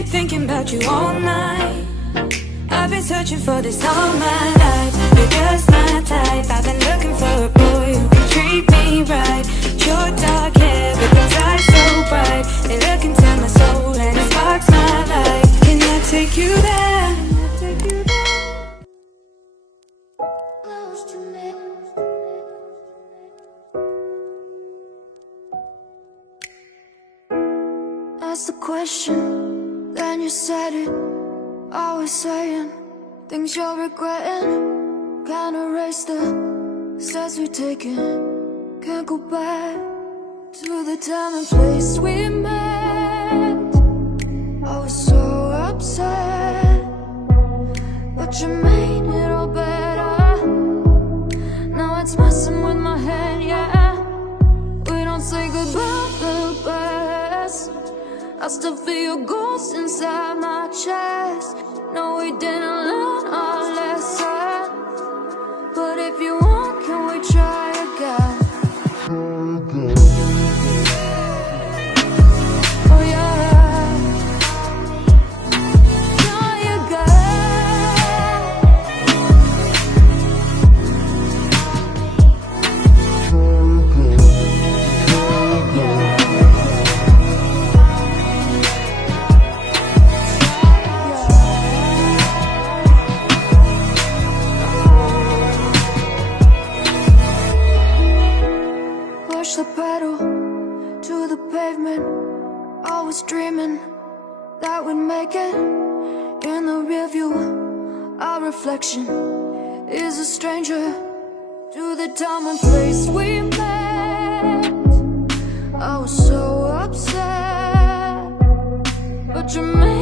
been thinking about you all night. I've been searching for this all my life. You're just my type. I've been looking for a boy who can treat me right. Your dark hair with those eyes so bright, they look into my soul and it sparks my life. Can I take you there? Close to me. Ask the question, then you said it. Always saying things you're regretting. Can't erase the steps we've taken. Can't go back to the time and place we met. I was so upset, but you made it all better. Now it's messing with my head, yeah. We don't say goodbye the best. I still feel your ghost inside my chest. No, we didn't learn our lesson, but if you want, can we try again? Oh yeah, try again. Push the pedal to the pavement. I was dreaming that we'd make it. In the rear view, our reflection is a stranger to the time and place we met. I was so upset, but you made